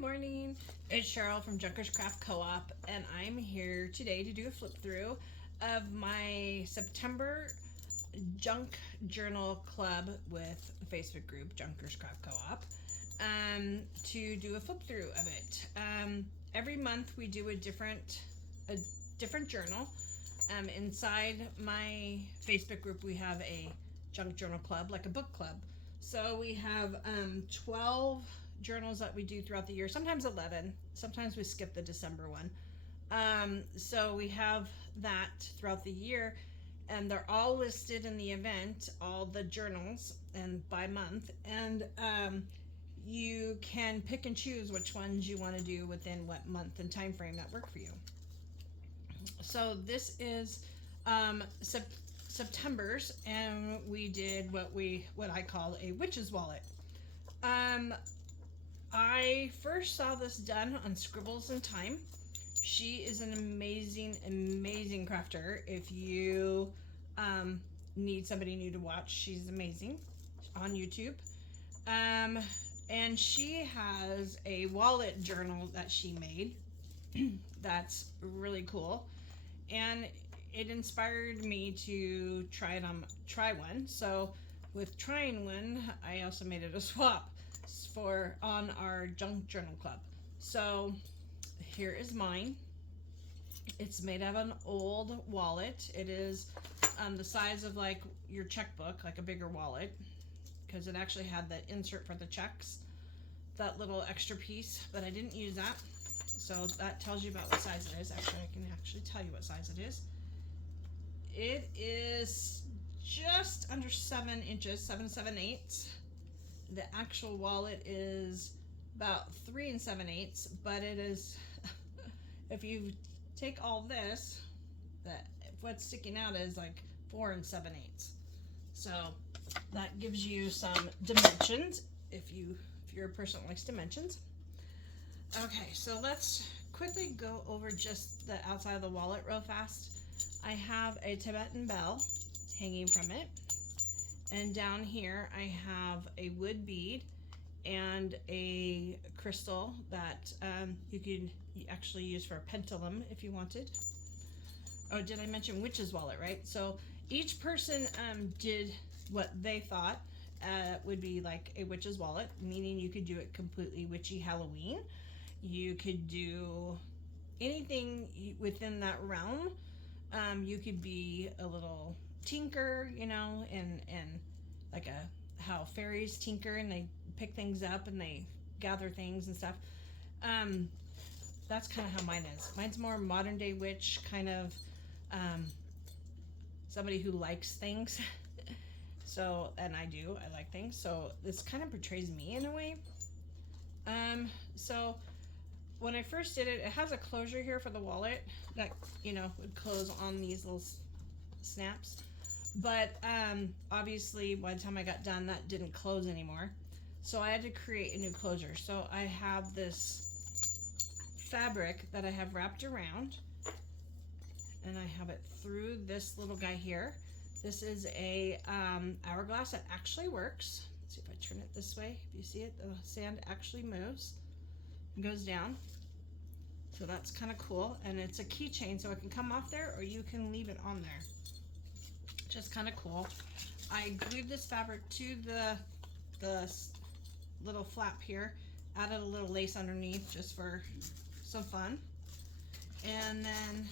morning. It's Cheryl from Junkers Craft Co-op, and I'm here today to do a flip through of my September Junk Journal Club with the Facebook group Junkers Craft Co-op, to do a flip through of it. Every month we do a different journal. Inside my Facebook group we have a Junk Journal Club, like a book club. So we have 12 journals that we do throughout the year, sometimes 11, sometimes we skip the December one. So we have that throughout the year, and they're all listed in the event, all the journals, and by month, and you can pick and choose which ones you want to do within what month and time frame that work for you. So this is September's, and we did what I call a witch's wallet. I first saw this done on Scribbles in Time. She is an amazing crafter. If you need somebody new to watch, she's amazing on YouTube. And she has a wallet journal that she made that's really cool, and it inspired me to try one. So with trying one, I also made it a swap on our Junk Journal Club. So here is mine. It's made of an old wallet. It is the size of like your checkbook, like a bigger wallet, because it actually had the insert for the checks, that little extra piece, but I didn't use that. So that tells you about what size it is. Actually, I can actually tell you what size it is. It is just under 7 inches, 7 7/8. The actual wallet is about 3 7/8, but it is, if you take all this, what's sticking out is like 4 7/8. So that gives you some dimensions if you're a person that likes dimensions. Okay, so let's quickly go over just the outside of the wallet real fast. I have a Tibetan bell hanging from it, and down here I have a wood bead and a crystal that you could actually use for a pendulum if you wanted. Oh, did I mention witch's wallet, right? So each person did what they thought would be like a witch's wallet, meaning you could do it completely witchy Halloween. You could do anything within that realm. You could be a little tinker, and like how fairies tinker and they pick things up and they gather things and stuff. That's kind of how mine is. Mine's more modern day witch, kind of somebody who likes things. So, and I like things. So this kind of portrays me in a way. So when I first did it, it has a closure here for the wallet that, would close on these little snaps. But obviously by the time I got done, that didn't close anymore. So I had to create a new closure. So I have this fabric that I have wrapped around, and I have it through this little guy here. This is a hourglass that actually works. Let's see if I turn it this way. If you see it, the sand actually moves and goes down. So that's kind of cool, and it's a keychain, so it can come off there or you can leave it on there. Just kind of cool. I glued this fabric to the little flap here, added a little lace underneath just for some fun, and then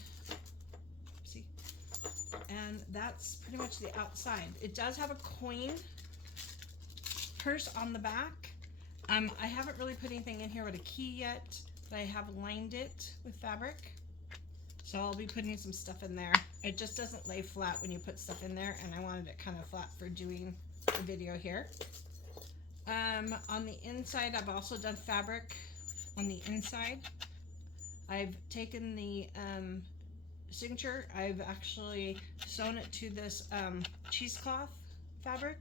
see, and that's pretty much the outside. It does have a coin purse on the back. I haven't really put anything in here with a key yet, but I have lined it with fabric, so I'll be putting some stuff in there. It just doesn't lay flat when you put stuff in there, and I wanted it kind of flat for doing the video here. On the inside, I've also done fabric on the inside. I've taken the signature, I've actually sewn it to this cheesecloth fabric,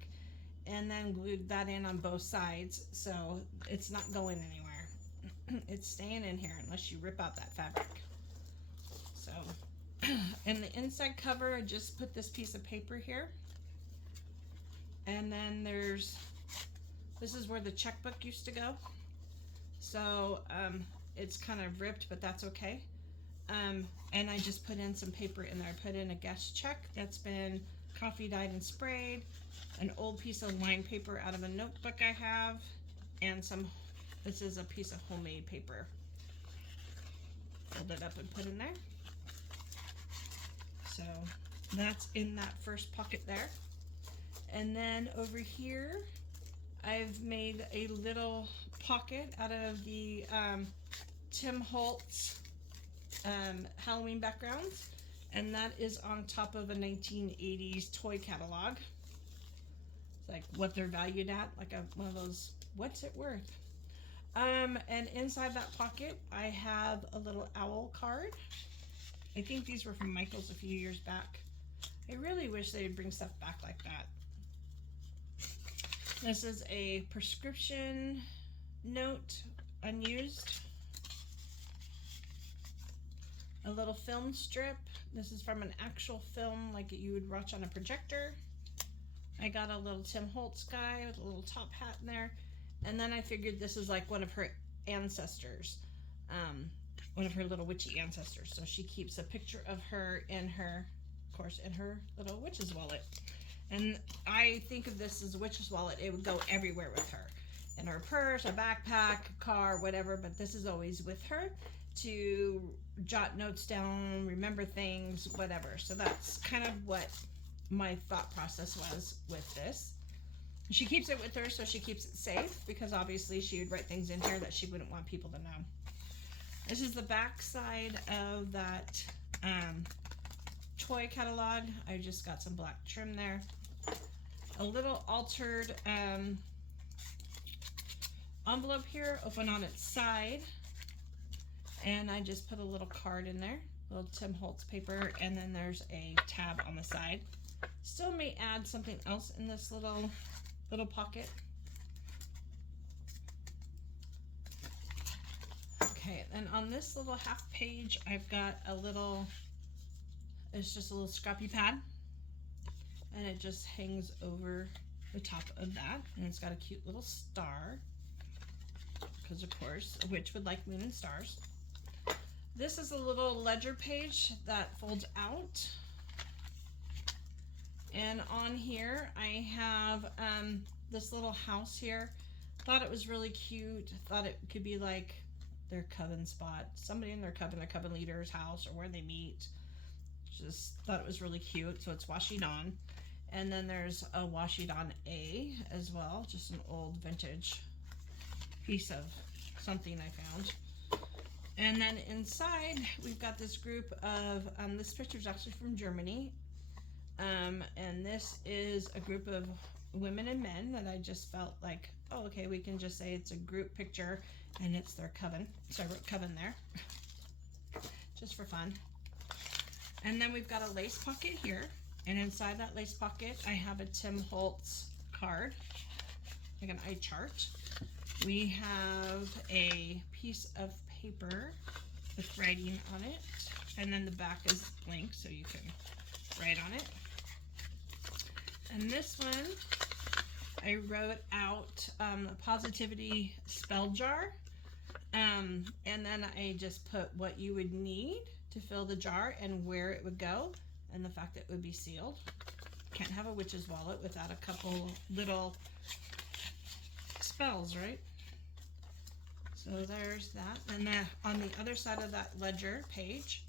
and then glued that in on both sides, so it's not going anywhere. It's staying in here unless you rip out that fabric. So, in the inside cover, I just put this piece of paper here, and then this is where the checkbook used to go. So it's kind of ripped, but that's okay. And I just put in some paper in there. I put in a guest check that's been coffee dyed and sprayed, an old piece of line paper out of a notebook I have, and this is a piece of homemade paper. Fold it up and put in there. So that's in that first pocket there. And then over here, I've made a little pocket out of the Tim Holtz Halloween backgrounds, and that is on top of a 1980s toy catalog. It's like what they're valued at, like one of those, what's it worth? And inside that pocket, I have a little owl card. I think these were from Michael's a few years back. I really wish they'd bring stuff back like that. This is a prescription note, unused. A little film strip. This is from an actual film like you would watch on a projector. I got a little Tim Holtz guy with a little top hat in there. And then I figured this is like one of her ancestors. One of her little witchy ancestors. So she keeps a picture of her in her, of course, in her little witch's wallet. And I think of this as a witch's wallet. It would go everywhere with her. In her purse, a backpack, a car, whatever. But this is always with her to jot notes down, remember things, whatever. So that's kind of what my thought process was with this. She keeps it with her so she keeps it safe, because obviously she would write things in here that she wouldn't want people to know. This is the back side of that toy catalog. I just got some black trim there. A little altered envelope here, open on its side. And I just put a little card in there, little Tim Holtz paper, and then there's a tab on the side. Still may add something else in this little pocket. Okay, and on this little half page, I've got it's just a little scrappy pad, and it just hangs over the top of that, and it's got a cute little star, because of course, a witch would like moon and stars. This is a little ledger page that folds out. And on here, I have this little house here. Thought it was really cute. Thought it could be like their coven spot. Somebody in their coven leader's house, or where they meet. Just thought it was really cute. So it's washi dawn. And then there's a washi dawn A as well. Just an old vintage piece of something I found. And then inside, we've got this group of, this picture is actually from Germany. And this is a group of women and men that I just felt like, oh, okay, we can just say it's a group picture and it's their coven. So I wrote coven there, just for fun. And then we've got a lace pocket here. And inside that lace pocket, I have a Tim Holtz card, like an eye chart. We have a piece of paper with writing on it, and then the back is blank, so you can write on it. And this one, I wrote out a positivity spell jar, and then I just put what you would need to fill the jar and where it would go, and the fact that it would be sealed. Can't have a witch's wallet without a couple little spells, right? So there's that. And then on the other side of that ledger page,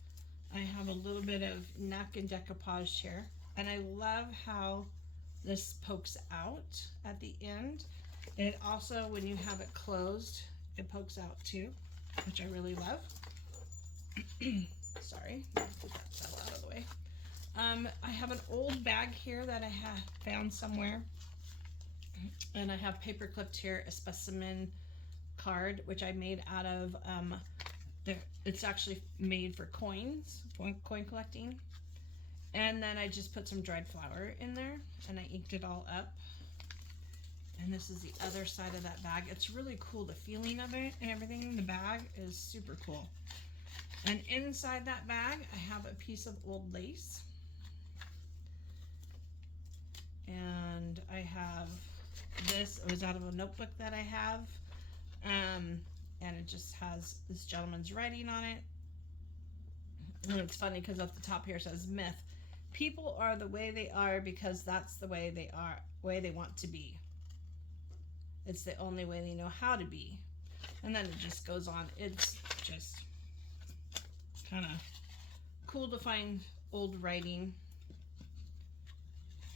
I have a little bit of napkin decoupage here. And I love how this pokes out at the end. It also, when you have it closed, it pokes out too, which I really love. Sorry, get that fell out of the way. I have an old bag here that I have found somewhere. And I have paper clipped here a specimen card, which I made out of, it's actually made for coins, coin collecting. And then I just put some dried flour in there, and I inked it all up. And this is the other side of that bag. It's really cool, the feeling of it and everything in the bag is super cool. And inside that bag, I have a piece of old lace. And I have this, it was out of a notebook that I have. and it just has this gentleman's writing on it. And it's funny because at the top here it says myth. People are the way they are because that's the way they are, way they want to be. It's the only way they know how to be. And then it just goes on. It's just kind of cool to find old writing.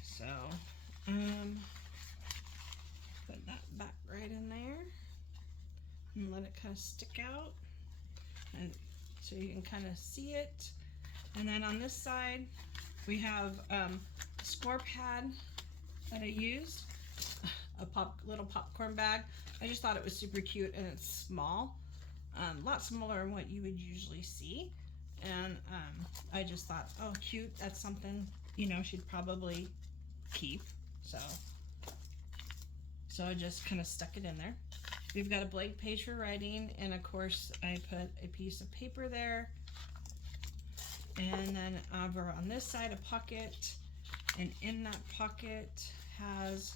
So, put that back right in there and let it kind of stick out, and so you can kind of see it. And then on this side we have a score pad that I used, a little popcorn bag. I just thought it was super cute, and it's small, a lot smaller than what you would usually see. And I just thought, oh, cute, that's something, you know, she'd probably keep. So I just kind of stuck it in there. We've got a blank page for writing, and of course I put a piece of paper there. And then over on this side, a pocket, and in that pocket has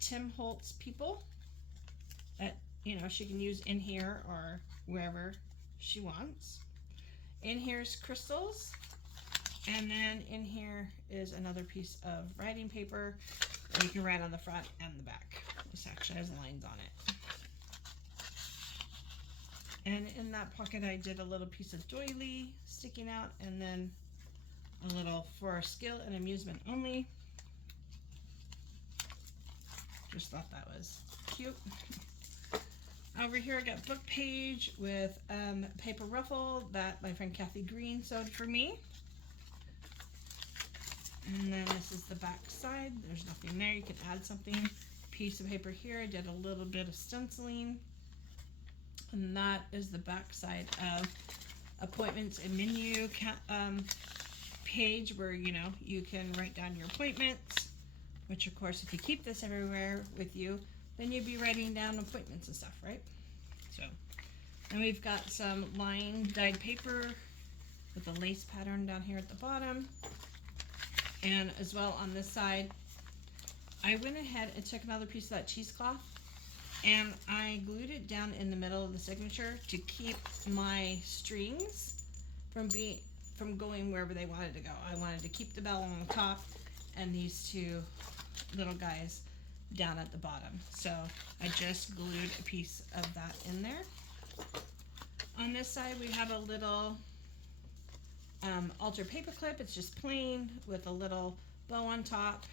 Tim Holtz People that, you know, she can use in here or wherever she wants. In here's crystals, and then in here is another piece of writing paper, and you can write on the front and the back. This actually has lines on it. And in that pocket I did a little piece of doily sticking out, and then a little for skill and amusement only. Just thought that was cute. Over here I got book page with paper ruffle that my friend Kathy Green sewed for me. And then this is the back side. There's nothing there. You can add something. Piece of paper here. I did a little bit of stenciling. And that is the back side of appointments and menu page where, you know, you can write down your appointments, which of course if you keep this everywhere with you, then you'd be writing down appointments and stuff, right? So, and we've got some line dyed paper with a lace pattern down here at the bottom. And as well on this side, I went ahead and took another piece of that cheesecloth and I glued it down in the middle of the signature to keep my strings from going wherever they wanted to go. I wanted to keep the bell on the top and these two little guys down at the bottom. So I just glued a piece of that in there. On this side we have a little altar paper clip. It's just plain with a little bow on top,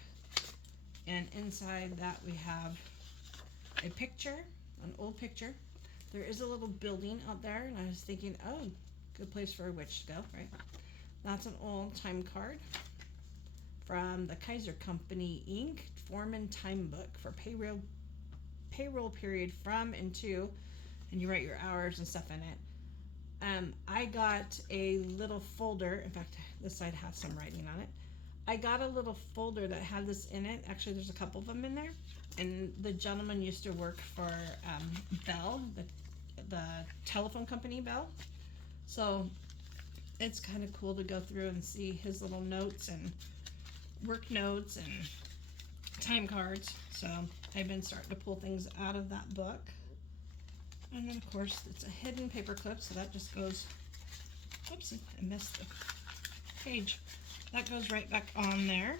and inside that we have a picture, an old picture. There is a little building out there, and I was thinking, oh, good place for a witch to go, right? That's an old time card from the Kaiser Company Inc. Foreman Time Book for payroll period from and to, and you write your hours and stuff in it. I got a little folder. In fact, this side has some writing on it. I got a little folder that had this in it. Actually, there's a couple of them in there. And the gentleman used to work for Bell, the telephone company Bell. So it's kind of cool to go through and see his little notes and work notes and time cards. So I've been starting to pull things out of that book. And then of course it's a hidden paper clip, so that just goes, oopsie, I missed the page. That goes right back on there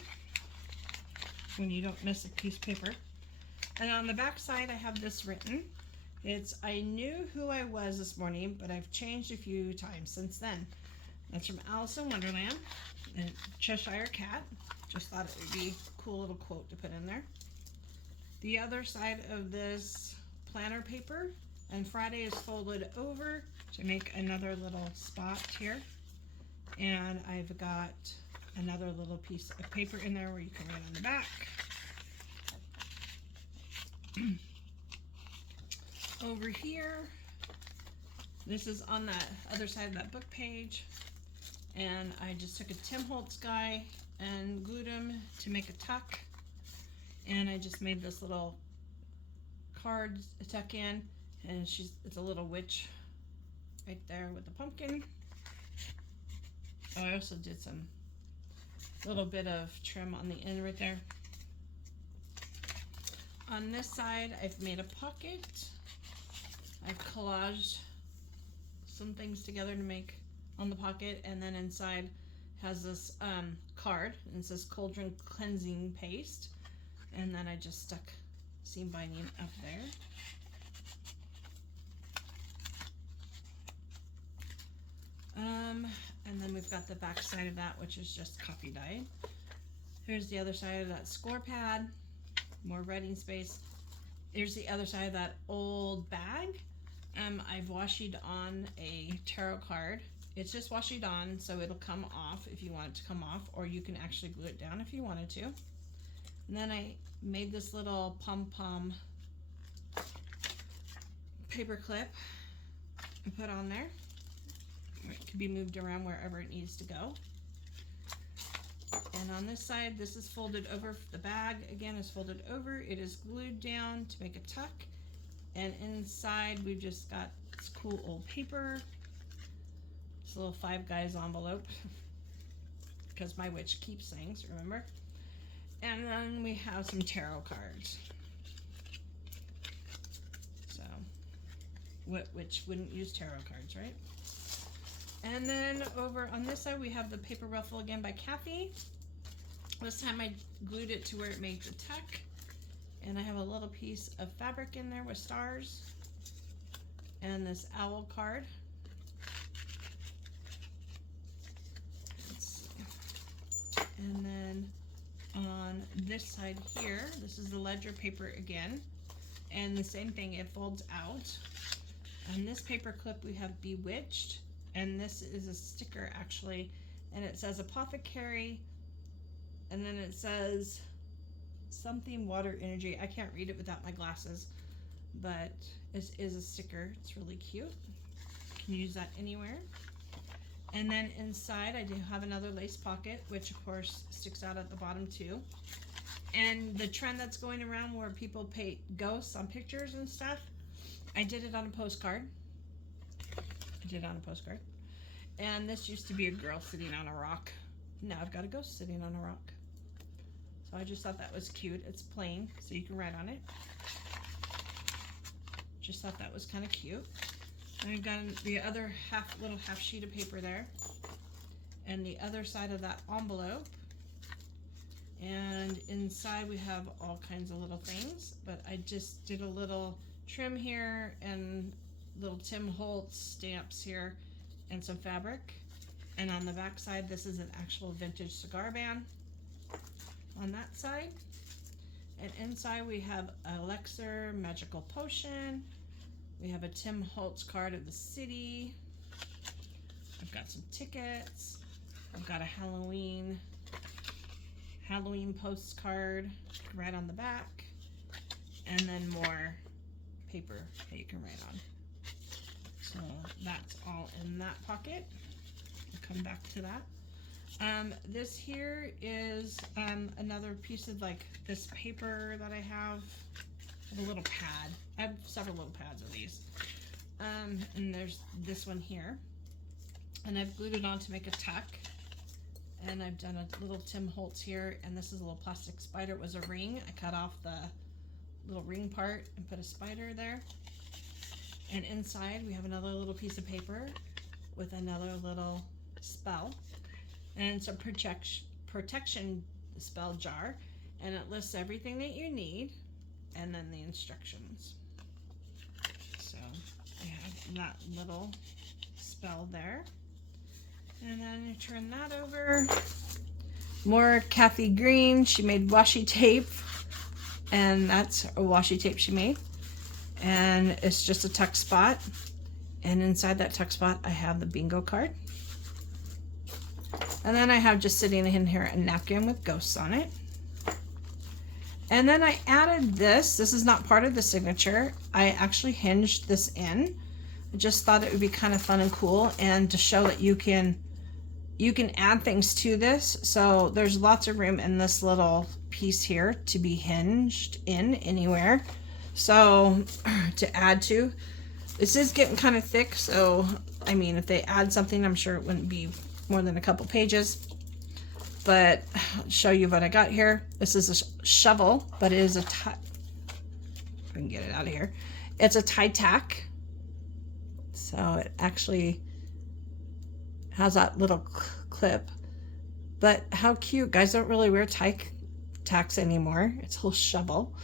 when you don't miss a piece of paper. And on the back side I have this written. It's, I knew who I was this morning, but I've changed a few times since then. That's from Alice in Wonderland and Cheshire Cat. Just thought it would be a cool little quote to put in there. The other side of this planner paper, and Friday is folded over to make another little spot here. And I've got another little piece of paper in there where you can write on the back. Over here, this is on that other side of that book page, and I just took a Tim Holtz guy and glued him to make a tuck, and I just made this little card to tuck in, and it's a little witch right there with the pumpkin. Oh, I also did some little bit of trim on the end right there. On this side I've made a pocket I've collaged some things together to make on the pocket, and then inside has this card, and it says Cauldron Cleansing Paste, and then I just stuck seam binding up there. And then we've got the back side of that, which is just copy dyed. Here's the other side of that score pad, more writing space. Here's the other side of that old bag. I've washi on a tarot card. It's just washi on, so it'll come off if you want it to come off, or you can actually glue it down if you wanted to. And then I made this little pom-pom paper clip and put on there. It can be moved around wherever it needs to go. And on this side, this is folded over. The bag, again, is folded over. It is glued down to make a tuck. And inside, we've just got this cool old paper. This little Five Guys envelope. Because my witch keeps things, remember? And then we have some tarot cards. So, what witch wouldn't use tarot cards, right? And then over on this side, we have the paper ruffle again by Kathy. This time I glued it to where it made the tuck. And I have a little piece of fabric in there with stars. And this owl card. Let's see. And then on this side here, this is the ledger paper again. And the same thing, it folds out. On this paper clip, we have Bewitched. And this is a sticker actually, and it says Apothecary, and then it says something water energy. I can't read it without my glasses, but it is a sticker. It's really cute. You can use that anywhere. And then inside I do have another lace pocket, which of course sticks out at the bottom too. And the trend that's going around where people paint ghosts on pictures and stuff, I did it on a postcard. And this used to be a girl sitting on a rock. Now I've got a ghost sitting on a rock. So I just thought that was cute. It's plain, so you can write on it. Just thought that was kind of cute. And I've got the other little half sheet of paper there. And the other side of that envelope. And inside we have all kinds of little things. But I just did a little trim here and little Tim Holtz stamps here and some fabric. And on the back side, this is an actual vintage cigar band on that side. And inside we have Elixir Magical Potion. We have a Tim Holtz card of the city. I've got some tickets. I've got a Halloween postcard right on the back. And then more paper that you can write on. So that's all in that pocket. We'll come back to that. This here is another piece of like this paper that I have. A little pad. I have several little pads of these. And there's this one here. And I've glued it on to make a tuck. And I've done a little Tim Holtz here. And this is a little plastic spider. It was a ring. I cut off the little ring part and put a spider there. And inside we have another little piece of paper with another little spell. And it's a protection spell jar. And it lists everything that you need. And then the instructions. So I have that little spell there. And then you turn that over. More Kathy Green. She made washi tape. And that's a washi tape she made. And it's just a tuck spot. And inside that tuck spot, I have the bingo card. And then I have just sitting in here a napkin with ghosts on it. And then I added this. This is not part of the signature. I actually hinged this in. I just thought it would be kind of fun and cool, and to show that you can add things to this. So there's lots of room in this little piece here to be hinged in anywhere. So to add to, this is getting kind of thick. So I mean, if they add something, I'm sure it wouldn't be more than a couple pages. But I'll show you what I got here. This is a shovel, but it is a tie. If I can get it out of here. It's a tie tack, So it actually has that little clip. But how cute. Guys don't really wear tacks anymore. It's a whole shovel.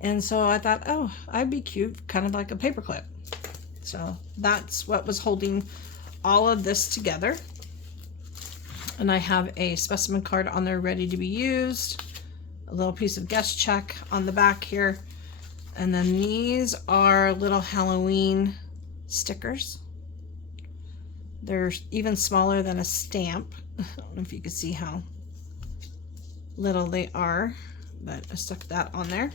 And so I thought, oh, I'd be cute, kind of like a paperclip. So that's what was holding all of this together. And I have a specimen card on there ready to be used. A little piece of guest check on the back here. And then these are little Halloween stickers. They're even smaller than a stamp. I don't know if you can see how little they are, but I stuck that on there.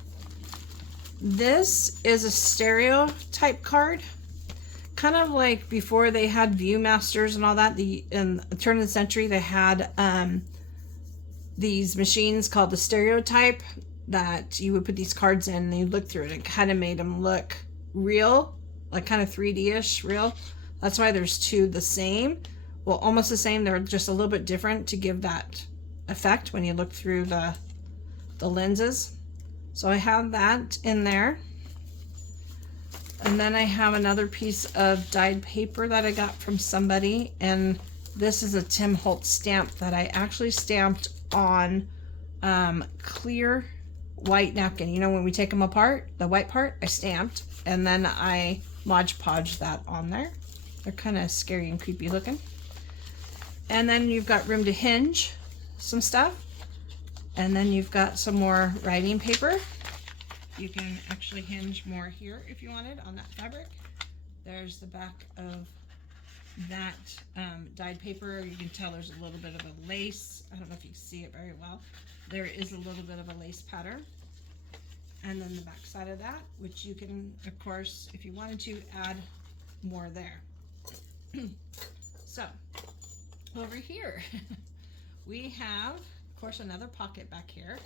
This is a stereotype card. Kind of like before they had Viewmasters and all that. In the turn of the century, they had these machines called the stereotype that you would put these cards in and you look through it. It kind of made them look real, like kind of 3D-ish real. That's why there's two the same. Well, almost the same. They're just a little bit different to give that effect when you look through the lenses. So I have that in there. And then I have another piece of dyed paper that I got from somebody. And this is a Tim Holtz stamp that I actually stamped on clear white napkin. You know, when we take them apart, the white part, I stamped. And then I Mod Podge that on there. They're kind of scary and creepy looking. And then you've got room to hinge some stuff. And then you've got some more writing paper. You can actually hinge more here if you wanted on that fabric. There's the back of that dyed paper. You can tell there's a little bit of a lace. I don't know if you can see it very well. There is a little bit of a lace pattern. And then the back side of that, which you can, of course, if you wanted to, add more there. So, over here, we have, of course, another pocket back here.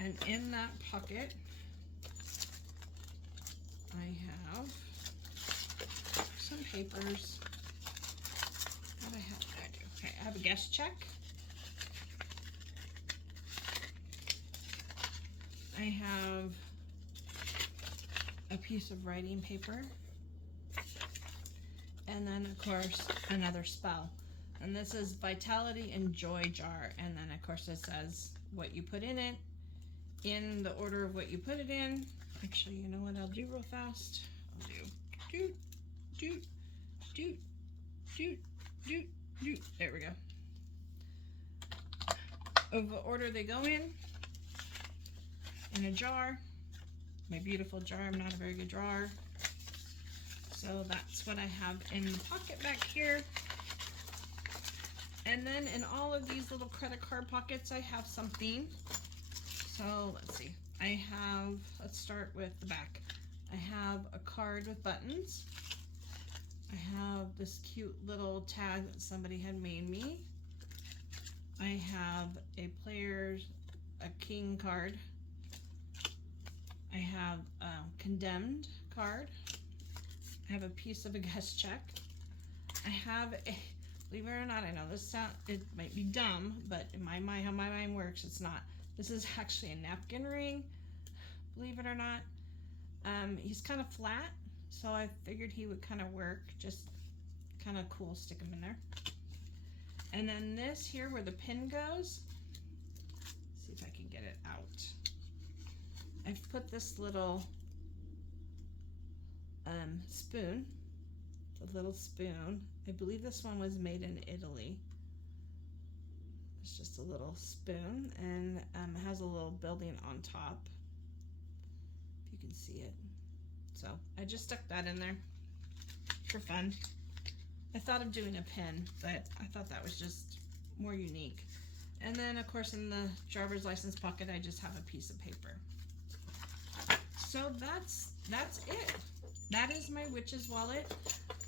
And in that pocket, I have some papers. What do I have? I do. Okay, I have a guest check. I have a piece of writing paper. And then, of course, another spell. And this is Vitality and Joy Jar. And then, of course, it says what you put in it, in the order of what you put it in. Actually, you know what I'll do real fast? I'll do doot, doot, doot, doot, doot. There we go. Of the order they go in a jar. My beautiful jar. I'm not a very good drawer. So that's what I have in the pocket back here. And then in all of these little credit card pockets, I have something. So let's see. I have, let's start with the back. I have a card with buttons. I have this cute little tag that somebody had made me. I have a king card. I have a condemned card. I have a piece of a guest check. I have a, believe it or not, I know this it might be dumb, but in my mind, how my mind works, it's not. This is actually a napkin ring, believe it or not. He's kind of flat, so I figured he would kind of work, just kind of cool, stick him in there. And then this here where the pin goes, see if I can get it out. I've put this little spoon, the little spoon. I believe this one was made in Italy. It's just a little spoon, and it has a little building on top, if you can see it. So I just stuck that in there for fun. I thought of doing a pin, but I thought that was just more unique. And then, of course, in the driver's license pocket, I just have a piece of paper. So that's it. That is my witch's wallet.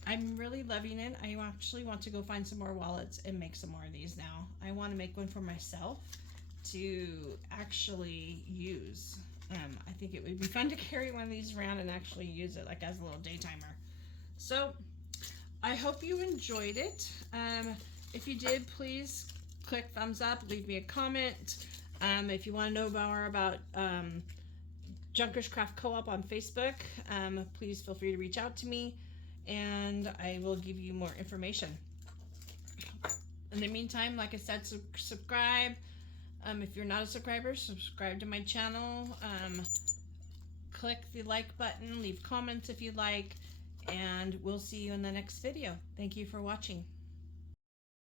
I'm really loving it. I actually want to go find some more wallets and make some more of these now. I want to make one for myself to actually use. I think it would be fun to carry one of these around and actually use it like as a little daytimer. So I hope you enjoyed it. If you did, please click thumbs up, leave me a comment. If you want to know more about Junkers Craft Co-op on Facebook, please feel free to reach out to me. and I will give you more information. In the meantime, like I said, subscribe. If you're not a subscriber, subscribe to my channel. Click the like button, leave comments if you like, and we'll see you in the next video. Thank you for watching.